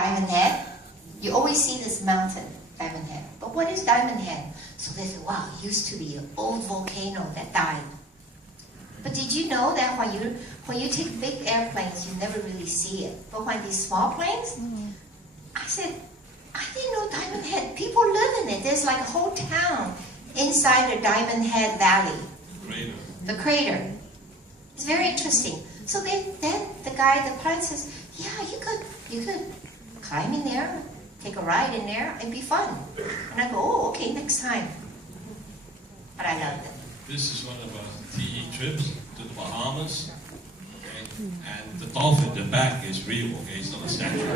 Diamond Head. You always see this mountain, Diamond Head. But what is Diamond Head? So they said, wow, it used to be an old volcano that died. But did you know that when you take big airplanes, you never really see it. But when these small planes, I said, I didn't know Diamond Head, people live in it. There's like a whole town inside the Diamond Head Valley. Crater. The crater. It's very interesting. So then the guy, the pilot says, yeah, you could climb in there, take a ride in there, it'd be fun. And I go, oh, okay, next time. But I loved it. This is one of our TE trips to the Bahamas. Okay? And the dolphin in the back is real, okay? It's not a statue.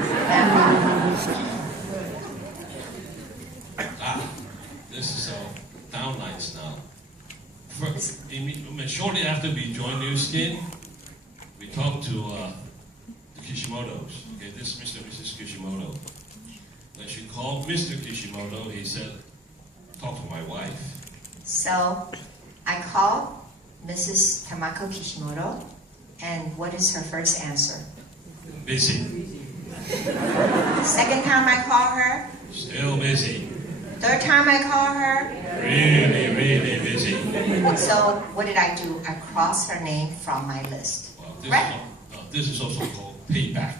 This is our downlights now. Shortly after we joined New Skin, we talked to the Kishimotos. Okay, this is Mr. and Mrs. Kishimoto. When she called Mr. Kishimoto, he said, talk to my wife. So I called Mrs. Tamako Kishimoto, and what is her first answer? Busy. Second time I call her? Still busy. Third time I call her? Really, really busy. So what did I do? I crossed her name from my list. Well, this is also called payback.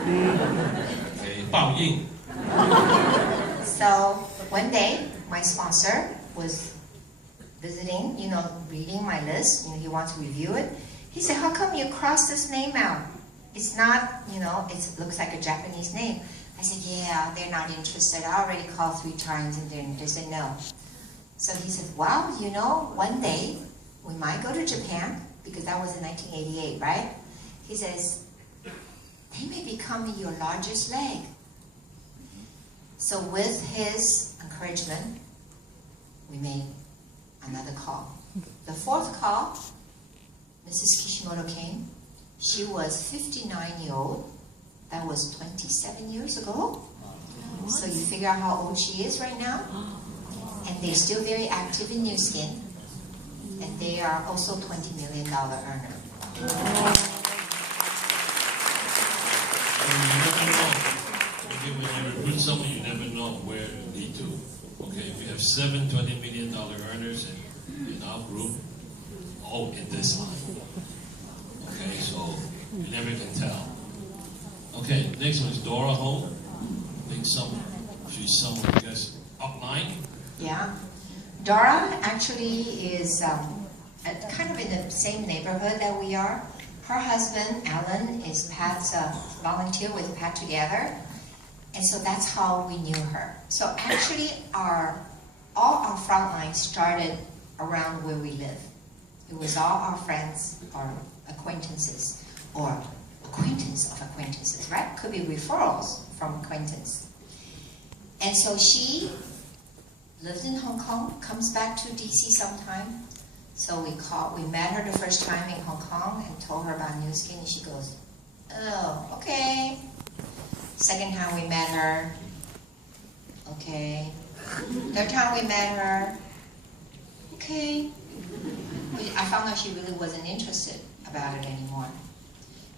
Okay, 报应. So one day, my sponsor was visiting, reading my list. He wants to review it. He said, how come you crossed this name out? It's not, it looks like a Japanese name. I said, yeah, they're not interested. I already called 3 times and they said no. So he said, well, one day we might go to Japan, because that was in 1988, right? He says, they may become your largest leg. So with his encouragement, we made another call. The 4th call, Mrs. Kishimoto came. She was 59-year-old. That was 27 years ago. So you figure out how old she is right now. And they're still very active in New Skin. And they are also $20 million earner. You never know. Okay, when you recruit someone, you never know where to lead to. Okay, we have 7 $20 million earners in our group, all in this line. Okay, so you never can tell. Okay, next one is Dora Ho. I think she's someone, I guess, upline. Yeah. Dora actually is kind of in the same neighborhood that we are. Her husband, Alan, is Pat's volunteer with Pat together. And so that's how we knew her. So actually, all our frontline started around where we live. It was all our friends or acquaintances, or acquaintance of acquaintances, right? Could be referrals from acquaintance. And so she lived in Hong Kong, comes back to DC sometime. So we met her the first time in Hong Kong and told her about New Skin, and she goes, oh, okay. Second time we met her, okay. Third time we met her, okay. I found out she really wasn't interested about it anymore.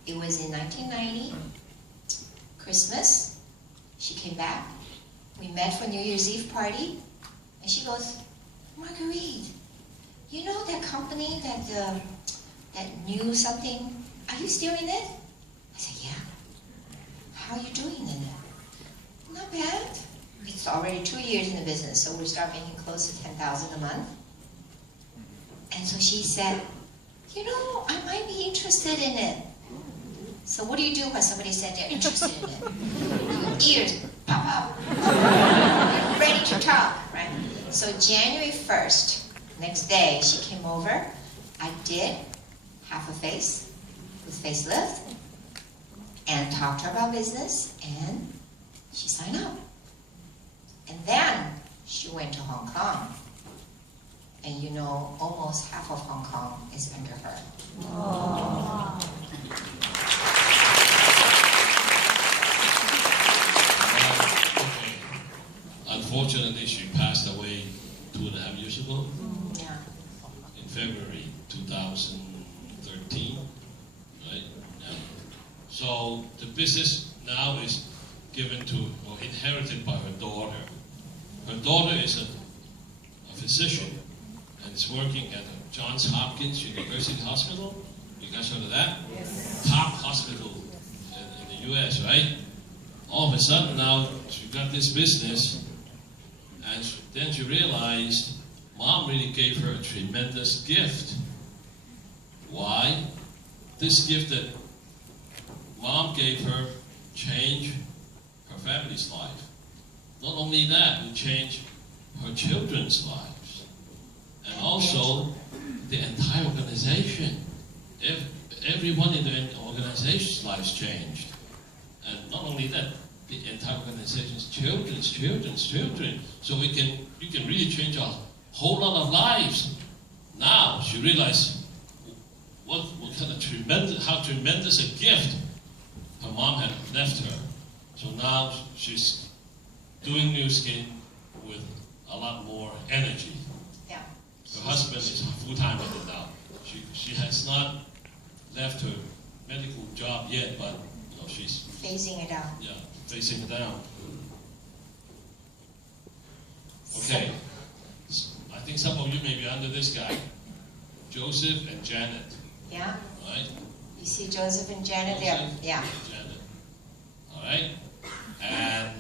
It was in 1990, Christmas. She came back. We met for New Year's Eve party, and she goes, Marguerite, you know that company that knew something? Are you still in it? I said, yeah. How are you doing in it? Not bad. It's already 2 years in the business, so we start making close to $10,000 a month. And so she said, I might be interested in it. So what do you do when somebody said they're interested in it? Your ears pop up. You're ready to talk, right? So January 1st, next day, she came over. I did half a face with facelift and talked to her about business, and she signed up. And then she went to Hong Kong. And almost half of Hong Kong is under her. Oh. Unfortunately, she passed away 2.5 years ago. Yeah. In February 2013, right? Yeah. So the business now is given to, or inherited by her daughter. Her daughter is a physician and is working at Johns Hopkins University Hospital. You guys heard of that? Yes. Top hospital in the US, right? All of a sudden now, she got this business, and then she realized Mom really gave her a tremendous gift. Why? This gift that Mom gave her changed her family's life. Not only that, it changed her children's lives. And also, the entire organization. Everyone in the organization's lives changed. And not only that, the entire organization's children. So you can really change a whole lot of lives. Now she realized what kind of how tremendous a gift her mom had left her. So now she's doing Nu Skin with a lot more energy. Yeah. Her husband is full-time with it now. She has not left her medical job yet, but she's phasing it out. Yeah, phasing it out. Okay. I think some of you may be under this guy, Joseph and Janet. Yeah. Right. You see Joseph and Janet there. Yeah. Janet. All right. And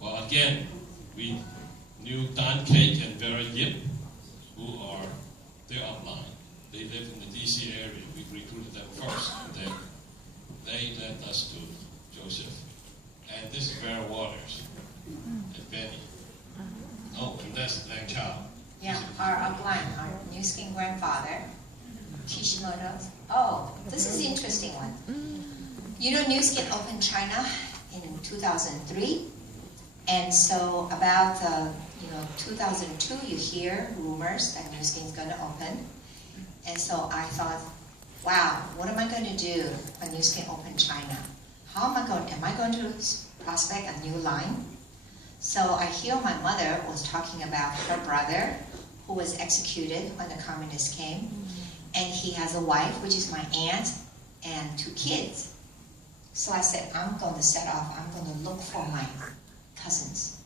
well, again, we knew Dan Cake and Vera Yip, they're upline. They live in the DC area. We recruited them first, and then they led us to Joseph. And this is Vera Waters and Benny. Oh, and that's Lang Chao. Yeah, our upline, our Nu Skin grandfather, Kishimoto. Oh, this is the interesting one. You know, Nu Skin opened China in 2003, and so about 2002, you hear rumors that Nu Skin is going to open, and so I thought, wow, what am I going to do when Nu Skin open China? Am I going to prospect a new line? So I hear my mother was talking about her brother who was executed when the communists came, and he has a wife, which is my aunt, and 2 kids. So I said, I'm going to set off, I'm going to look for my cousins.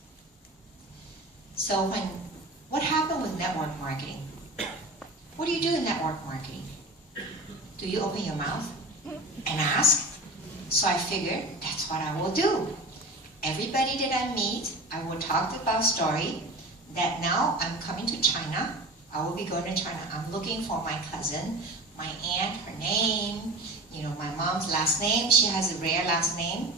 So what happened with network marketing? What do you do in network marketing? Do you open your mouth and ask? So I figured that's what I will do. Everybody that I meet, I will talk about story that now I'm coming to China. I will be going to China. I'm looking for my cousin, my aunt, her name, my mom's last name. She has a rare last name.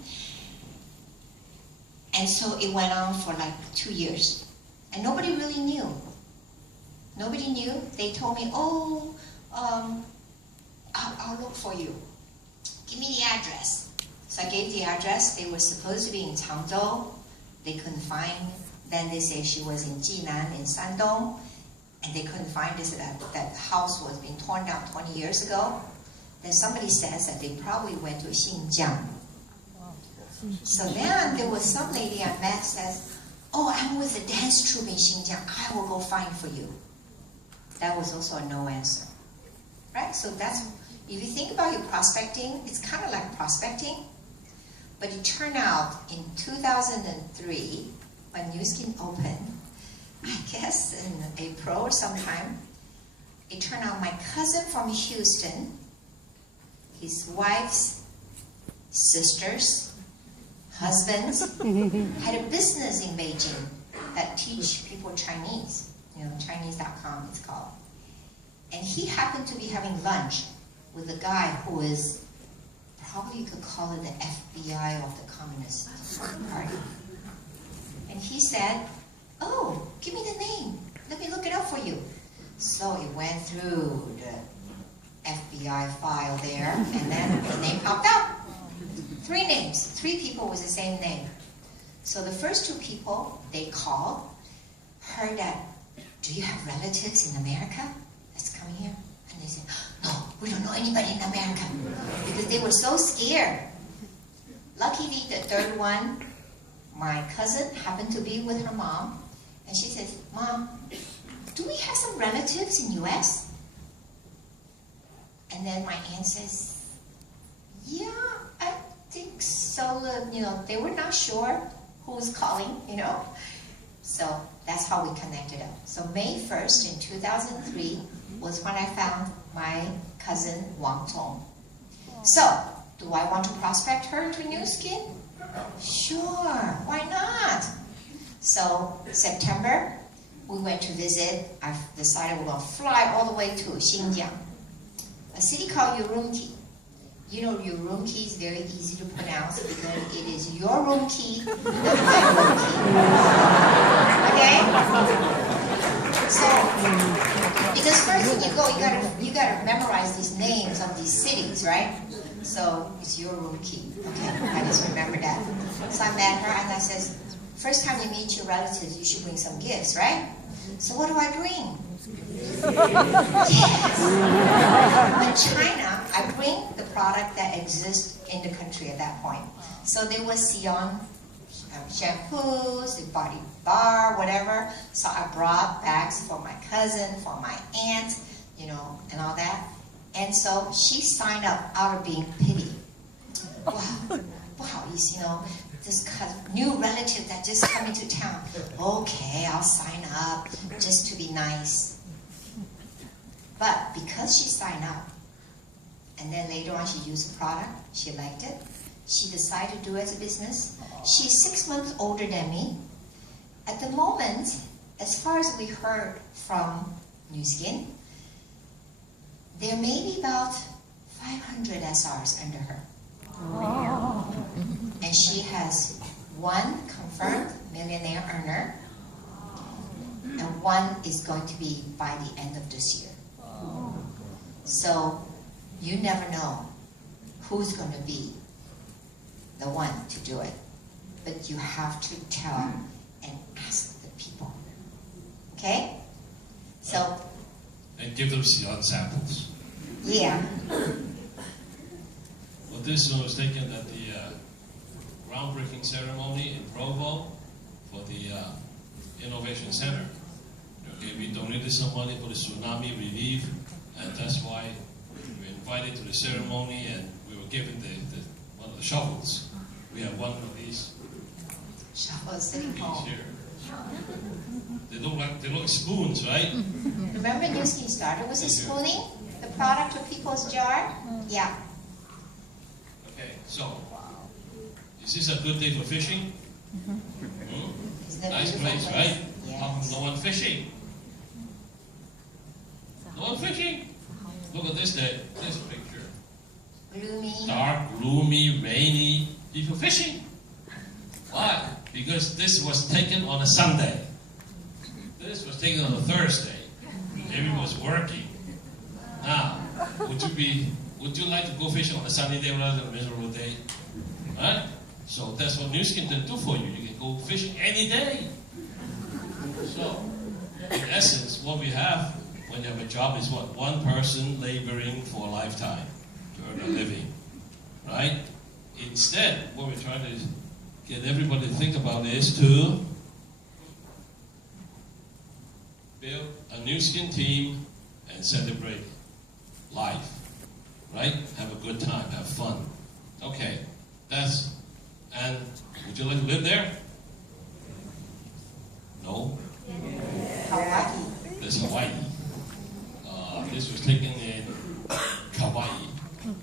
And so it went on for like 2 years. And nobody really knew. Nobody knew. They told me, oh, I'll look for you. Give me the address. So I gave the address. They were supposed to be in Changzhou. They couldn't find. Then they say she was in Jinan, in Shandong, and they couldn't find this. That house was being torn down 20 years ago. Then somebody says that they probably went to Xinjiang. So then there was some lady I met says, oh, I'm with a dance troupe in Xinjiang. I will go find for you. That was also a no answer. Right? So that's, if you think about your prospecting, it's kind of like prospecting. But it turned out in 2003, when Nu Skin opened, I guess in April or sometime, it turned out my cousin from Houston, his wife's sisters, husbands, had a business in Beijing that teach people Chinese. Chinese.com it's called. And he happened to be having lunch with a guy who is, probably you could call it the FBI of the Communist Party. And he said, oh, give me the name. Let me look it up for you. So he went through the FBI file there, and then the name popped up. 3 names, 3 people with the same name. So the first 2 people they called, heard that, do you have relatives in America that's coming here? And they said, no, we don't know anybody in America. Because they were so scared. Luckily, the third one, my cousin happened to be with her mom. And she says, Mom, do we have some relatives in US? And then my aunt says, yeah, think so, they were not sure who was calling, So that's how we connected up. So May 1st in 2003 was when I found my cousin Wong. So, do I want to prospect her to Nu Skin? Sure, why not? So, September, we went to visit. I decided we're going to fly all the way to Xinjiang, a city called Urumqi. Urumqi is very easy to pronounce because it is your Urumqi, not my Urumqi. Okay? So, because first when you go, you gotta memorize these names of these cities, right? So it's your Urumqi. Okay, I just remember that. So I met her and I says, first time you meet your relatives, you should bring some gifts, right? So what do I bring? Yes. In China, I bring the product that exists in the country at that point. So there was Sion shampoos, the body bar, whatever. So I brought bags for my cousin, for my aunt, and all that. And so she signed up out of being pity. Wow, this new relative that just come into town. Okay, I'll sign up just to be nice. But because she signed up, and then later on she used the product, she liked it, she decided to do it as a business. She's 6 months older than me. At the moment, as far as we heard from Nu Skin, there may be about 500 SRs under her. Oh. And she has one confirmed millionaire earner, and one is going to be by the end of this year. So you never know who's going to be the one to do it. But you have to tell and ask the people. Okay? So. And give them samples. Yeah. Well, this was taken at the groundbreaking ceremony in Provo for the Innovation Center. Okay, we donated some money for the tsunami relief, and that's why we were invited to the ceremony, and we were given one of the shovels. We have one of these shovels sitting home. Here. They look like spoons, right? Remember Nu Skin started with a spooning? The product of people's jar? Yeah. Okay, so is this a good day for fishing? Nice place, right? Yes. No one fishing. No one fishing. Look at this picture. Gloomy. Dark, gloomy, rainy. People fishing. Why? Because this was taken on a Sunday. This was taken on a Thursday. Everyone was working. Now, would you like to go fishing on a sunny day rather than a miserable day? Right? So that's what Nu Skin can do for you. You can go fishing any day. So, in essence, what we have when you have a job is what? One person laboring for a lifetime to earn a living. Right? Instead, what we're trying to get everybody to think about is to build a Nu Skin team and celebrate life. Right? Have a good time, have fun. Okay, and would you like to live there? No? Hawaii. That's Hawaii. This was taken in Kauai.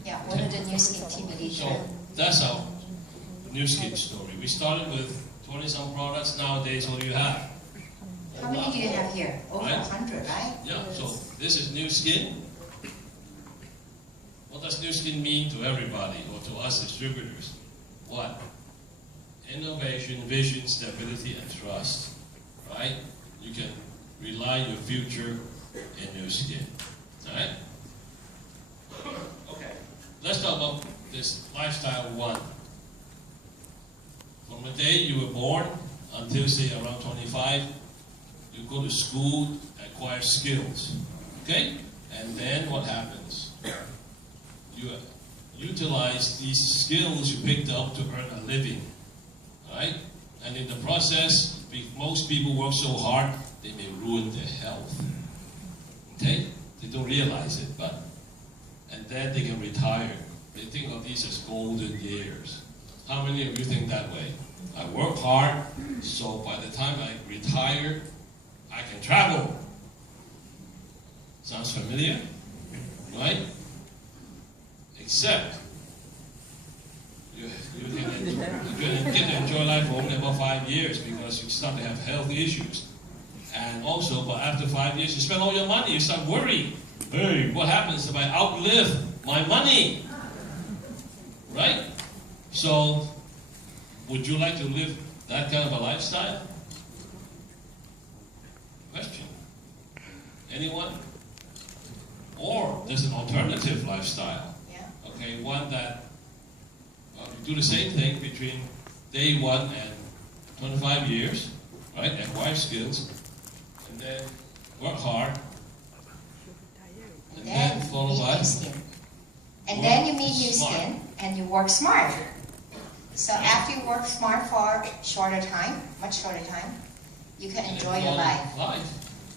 Yeah, one of the Nu Skin team leaders. So that's our Nu Skin story. We started with 20-some products. Nowadays, what do you have? How many do you have here? Over 100, right? Yeah, so this is Nu Skin. What does Nu Skin mean to everybody or to us distributors? What? Innovation, vision, stability, and trust. Right? You can rely your future in Nu Skin. Alright? Okay. Let's talk about this lifestyle one. From the day you were born until say around 25, you go to school, acquire skills. Okay? And then what happens? You utilize these skills you picked up to earn a living. Right? And in the process, most people work so hard, they may ruin their health. Okay? They don't realize it, and then they can retire they think of these as golden years. How many of you think that way? I work hard, so by the time I retire, I can travel. Sounds familiar? Right? Except, you can get to enjoy life for only about 5 years because you start to have health issues. And also, but after 5 years, you spend all your money, you start worrying. Hey, what happens if I outlive my money? Right? So, would you like to live that kind of a lifestyle? Question. Anyone? Or there's an alternative lifestyle. Yeah. Okay, one that you do the same thing between day 1 and 25 years, right? Acquire skills, and then work hard, and then follow by. And then you meet new skin, and you work smart. So after you work smart for a shorter time, much shorter time, you can enjoy your life.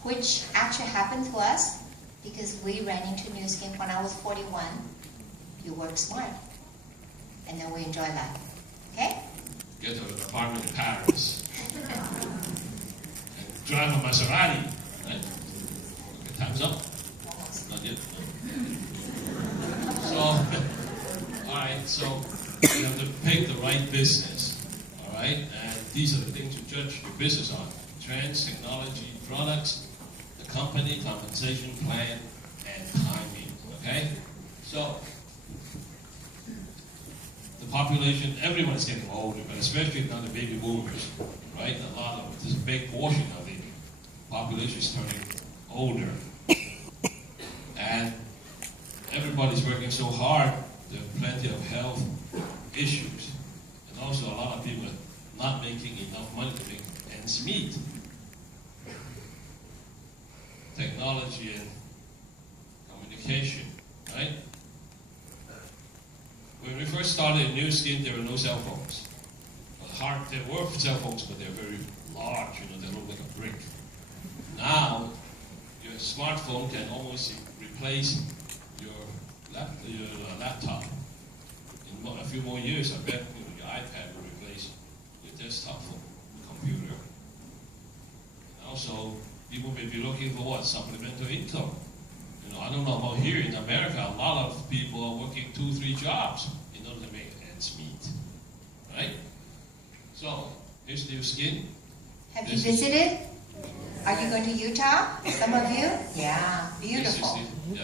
Which actually happened to us because we ran into new skin when I was 41. You work smart, and then we enjoy life. Okay? Get to an apartment in Paris and drive a Maserati. Right? Okay, time's up. Not yet. So, all right. So you have to pick the right business. All right, and these are the things you judge your business on: trends, technology, products, the company, compensation plan, and timing. Okay, so the population, everyone is getting older, but especially now the baby boomers, right? There's a big portion of the population is turning older, and everybody's working so hard. There are plenty of health issues, and also a lot of people are not making enough money to make ends meet. Technology and communication, right? When we first started in New Skin, there were no cell phones. There were cell phones, but they're very large, they look like a brick. Now, your smartphone can almost replace your laptop. In a few more years, I bet your iPad will replace your desktop computer. And also, people may be looking for what? Supplemental income. I don't know about here in America, a lot of people are working 2-3 jobs in order to make ends meet. Right? So, here's New Skin. Have you visited? Are you going to Utah? Some of you? Yeah, beautiful.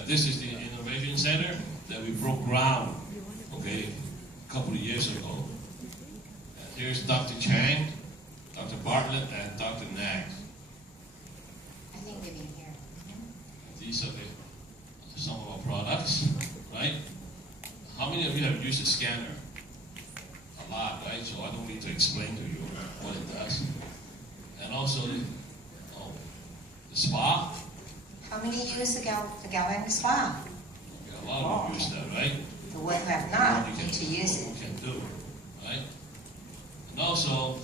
This is the Innovation Center that we broke ground, okay, a couple of years ago. And here's Dr. Chang, Dr. Bartlett, and Dr. Nag. I think they've been here. These are some of our products, right? How many of you have used a scanner? A lot, right? So I don't need to explain to you what it does. And also, the spa. How many use the galvanic spa? A lot of you use that, right? The one who have not need to use it. You can do, right? And also,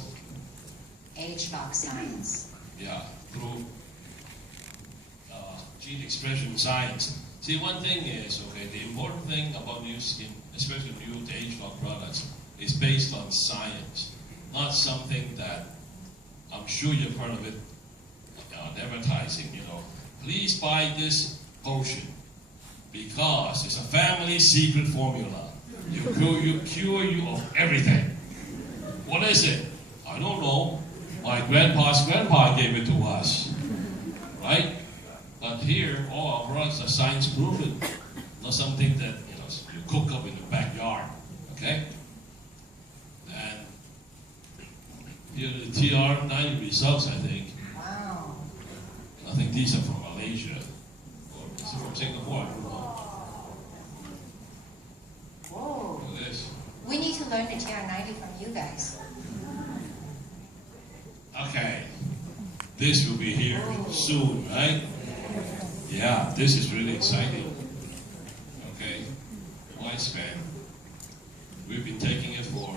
age lock science. Yeah, through gene expression science. See, one thing is, okay, the important thing about New Skin, especially new age lock products, is based on science, not something that I'm sure you've heard of it on advertising, Please buy this potion because it's a family secret formula. You cure you of everything. What is it? I don't know. My grandpa's grandpa gave it to us, right? But here, all our products are science proven, not something that you cook up in the backyard. Okay? And here are the TR90 results, I think. Wow. I think these are from Malaysia or is it from Singapore? I don't know. Whoa. Look at this. We need to learn the TR90 from you guys. Okay. This will be here soon, right? Yeah, this is really exciting. Okay. Lifespan. We've been taking it for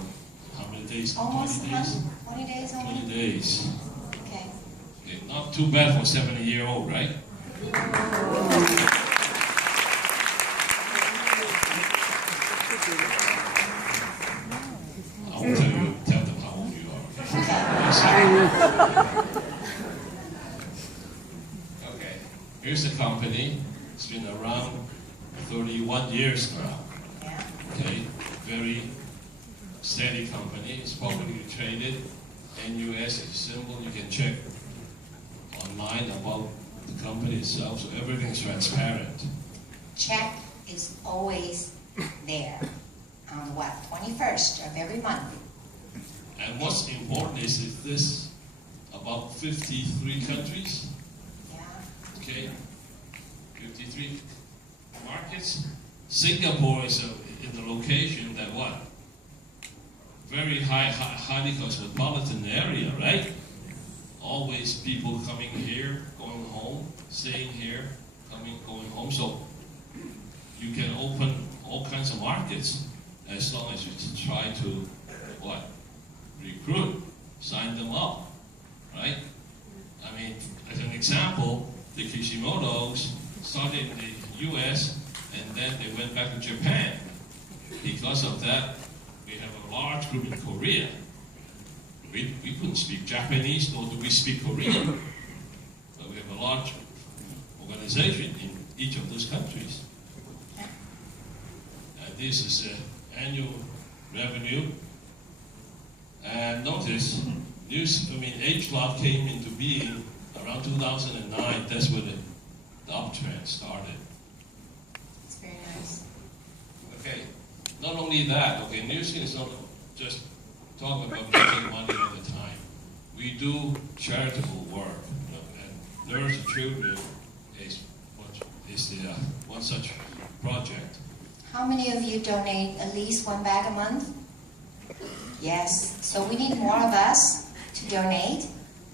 how many days? Almost 20 days? 20 days only? 20 days. Okay. Not too bad for a 70-year-old, right? Okay, here's the company. It's been around 31 years now. Yeah. Okay, very steady company. It's publicly traded. NUS is a symbol. You can check online about the company itself, so everything's transparent. Check is always there on what, 21st of every month. And what's important is this about 53 countries. Yeah. Okay, 53 markets. Singapore is in the location that what? Very highly cosmopolitan area, right? Always people coming here, going home, staying here, coming, going home. So you can open all kinds of markets as long as you try to what? Recruit, sign them up, right? I mean, as an example, the Kishimoto's started in the US and then they went back to Japan. Because of that, we have a large group in Korea. We couldn't speak Japanese, nor do we speak Korean. But we have a large organization in each of those countries. And this is the annual revenue. And notice, HLOC came into being around 2009. That's where the uptrend started. It's very nice. Okay, not only that, okay, Nu Skin is not just talking about making money all the time. We do charitable work, and Nurse Children is one such project. How many of you donate at least one bag a month? Yes. So we need more of us to donate.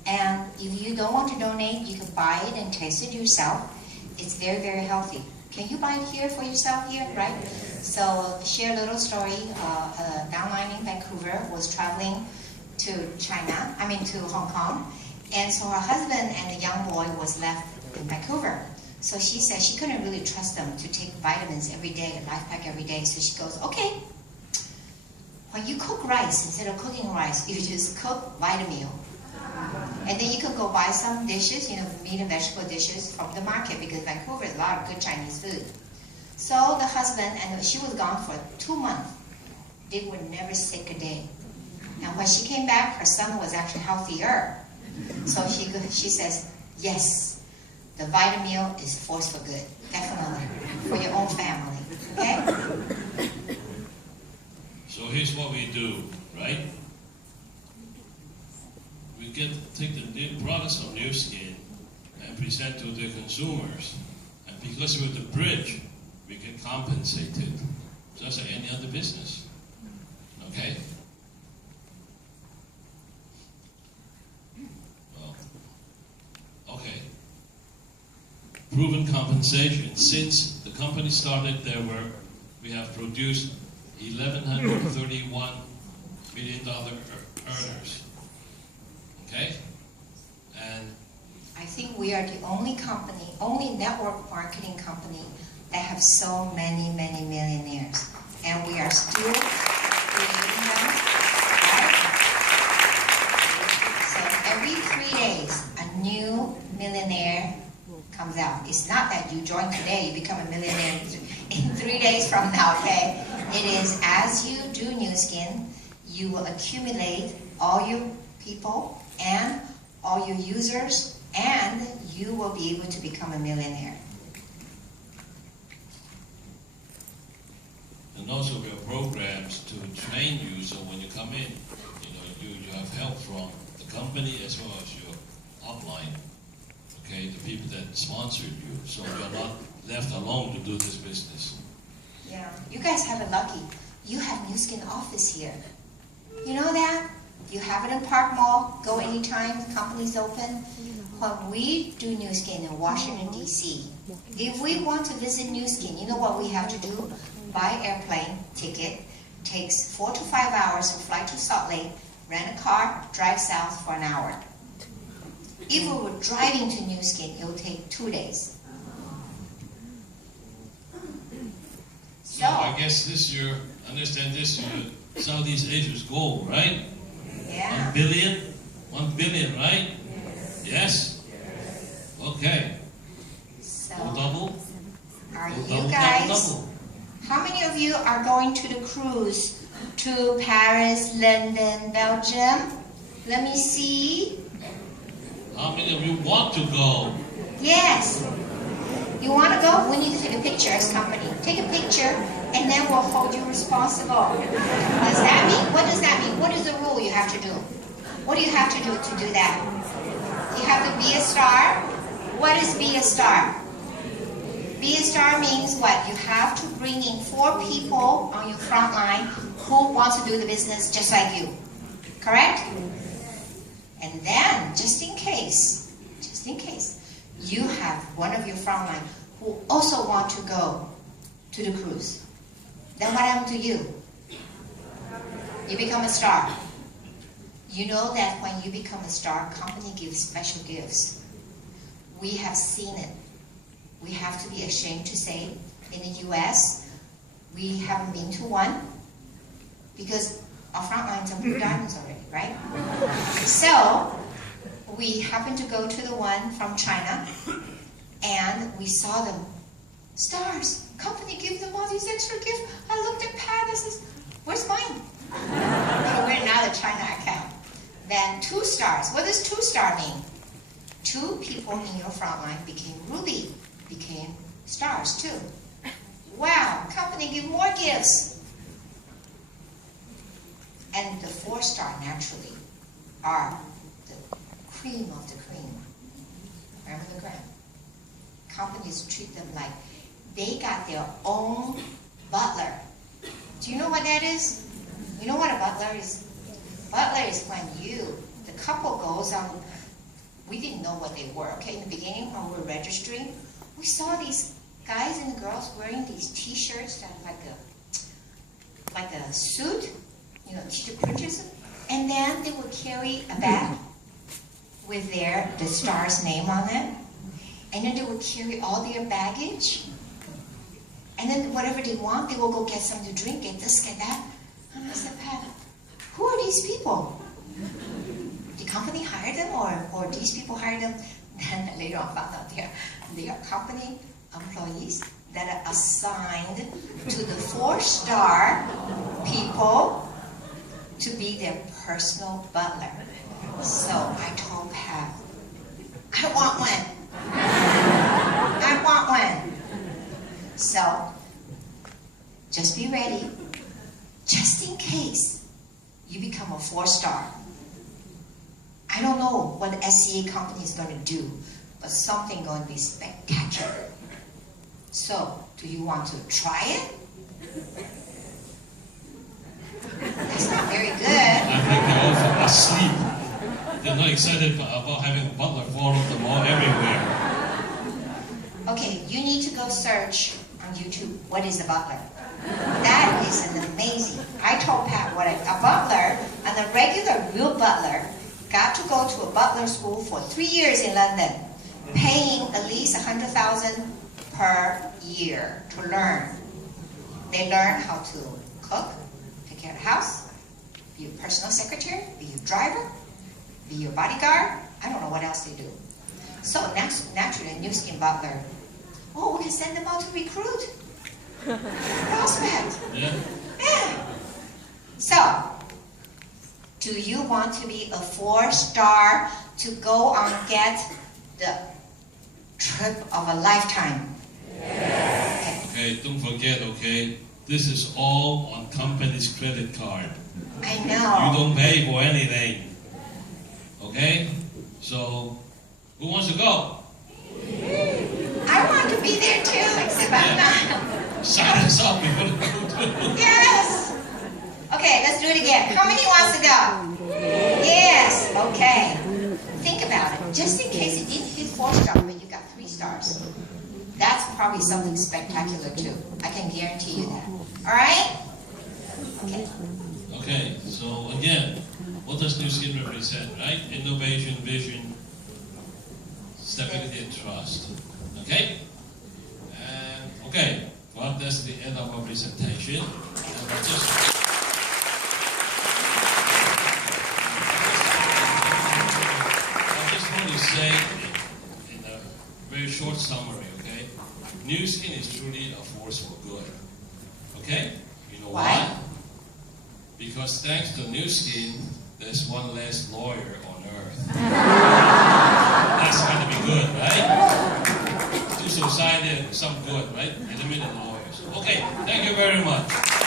And if you don't want to donate, you can buy it and taste it yourself. It's very, very healthy. Can you buy it here for yourself here, right? So share a little story. Downline in Vancouver was traveling to to Hong Kong. And so her husband and the young boy was left in Vancouver. So she said she couldn't really trust them to take vitamins every day, a life pack every day. So she goes, okay, when you cook rice, instead of cooking rice, you just cook Vitameal. And then you can go buy some dishes, meat and vegetable dishes from the market, because Vancouver has a lot of good Chinese food. So the husband, and she was gone for 2 months, they were never sick a day. And when she came back, her son was actually healthier. So she says, yes, the Vitameal is force for good, definitely, for your own family, okay? So here's what we do, right? We take the new products of Nu Skin and present to the consumers. And because we're the bridge, we get compensated, just like any other business. Okay? Well, okay. Proven compensation. Since the company started, we have produced $1,131 million earners. Okay? And I think we are the only company, only network marketing company that have so many, many millionaires. And we are still creating them, right? So every 3 days, a new millionaire comes out. It's not that you join today, you become a millionaire in 3 days from now, okay? It is as you do Nu Skin, you will accumulate all your people and all your users, and you will be able to become a millionaire. And also we have programs to train you, so when you come in, you have help from the company as well as your upline, okay, the people that sponsored you, so you're not left alone to do this business. Yeah, you guys have it lucky. You have Nu Skin office here. You know that? You have it in Park Mall, go anytime, the company's open. When we do Nu Skin in Washington, D.C., if we want to visit Nu Skin, you know what we have to do? Buy airplane ticket, takes 4 to 5 hours to fly to Salt Lake, rent a car, drive south for an hour. If we were driving to Nu Skin, it would take 2 days. So I guess this year, understand this year, Southeast Asia's goal, right? Yeah. $1 billion, right? Yes? Okay. So, Double? are you Double, guys, double. how many of you are going to the cruise to Paris, London, Belgium? Let me see. How many of you want to go? Yes. You want to go? We need to take a picture as company. Take a picture, and then we'll hold you responsible. What does that mean? What does that mean? What is the rule you have to do? What do you have to do that? You have to be a star. What is be a star? Be a star means what? You have to bring in 4 people on your front line who want to do the business just like you. Correct? And then, just in case, you have one of your front line who also want to go to the cruise. Then what happens to you? You become a star. You know that when you become a star, company gives special gifts. We have seen it. We have to be ashamed to say, in the US, we haven't been to one because our front lines are blue diamonds already, right? So, we happened to go to the one from China, and we saw them. Stars. Company give them all these extra gifts. I looked at Pat and says, where's mine? We're not a China account. Then 2 stars. What does 2 star mean? 2 people in your front line became ruby, became stars too. Wow, company give more gifts. And the 4 star naturally are the cream of the cream. Remember the gram? Companies treat them like they got their own butler. Do you know what that is? You know what a butler is? Butler is when the couple goes on, we didn't know what they were, okay? In the beginning when we were registering, we saw these guys and girls wearing these t-shirts that are like a suit, you know, t-shirt printers, and then they would carry a bag with the star's name on it, and then they would carry all their baggage, and then whatever they want, they will go get something to drink, get this, get that. And I said, Pat, who are these people? The company hired them, or these people hired them? Then later on found out they are company employees that are assigned to the 4-star people to be their personal butler. So I told Pat, I want one. I want one. So just be ready, just in case you become a 4-star. I don't know what the SCA company is going to do, but something going to be spectacular. So, do you want to try it? That's not very good. I think they're all falling asleep. They're not excited about having a butler follow them all everywhere. Okay, you need to go search on YouTube, what is a butler? That is an amazing. I told Pat what a butler, and a regular real butler, got to go to a butler school for 3 years in London, paying at least $100,000 per year to learn. They learn how to cook, take care of the house, be your personal secretary, be your driver, be your bodyguard. I don't know what else they do. So naturally, a new skin butler, oh, we can send them out to recruit. Prospect. Yeah. So, do you want to be a 4-star to go on get the trip of a lifetime? Yes. Okay, don't forget, okay, this is all on company's credit card. I know. You don't pay for anything. Okay? So, who wants to go? I want to be there too, except I'm not. Sign us up, we're going to go too. Yes. Okay, let's do it again. How many wants to go? Yes. Okay. Think about it. Just in case you didn't hit 4-star, but you got 3 stars. That's probably something spectacular too. I can guarantee you that. All right? Okay. Okay, so again, what does New Skin represent, right? Innovation, vision, stability, and trust. Okay? And okay, well, that's the end of our presentation. And we'll just say in a very short summary, okay? New Skin is truly a force for good. Okay? You know why? Because thanks to New Skin, there's one less lawyer on earth. That's going to be good, right? To society, some good, right? Eliminate lawyers. Okay, thank you very much.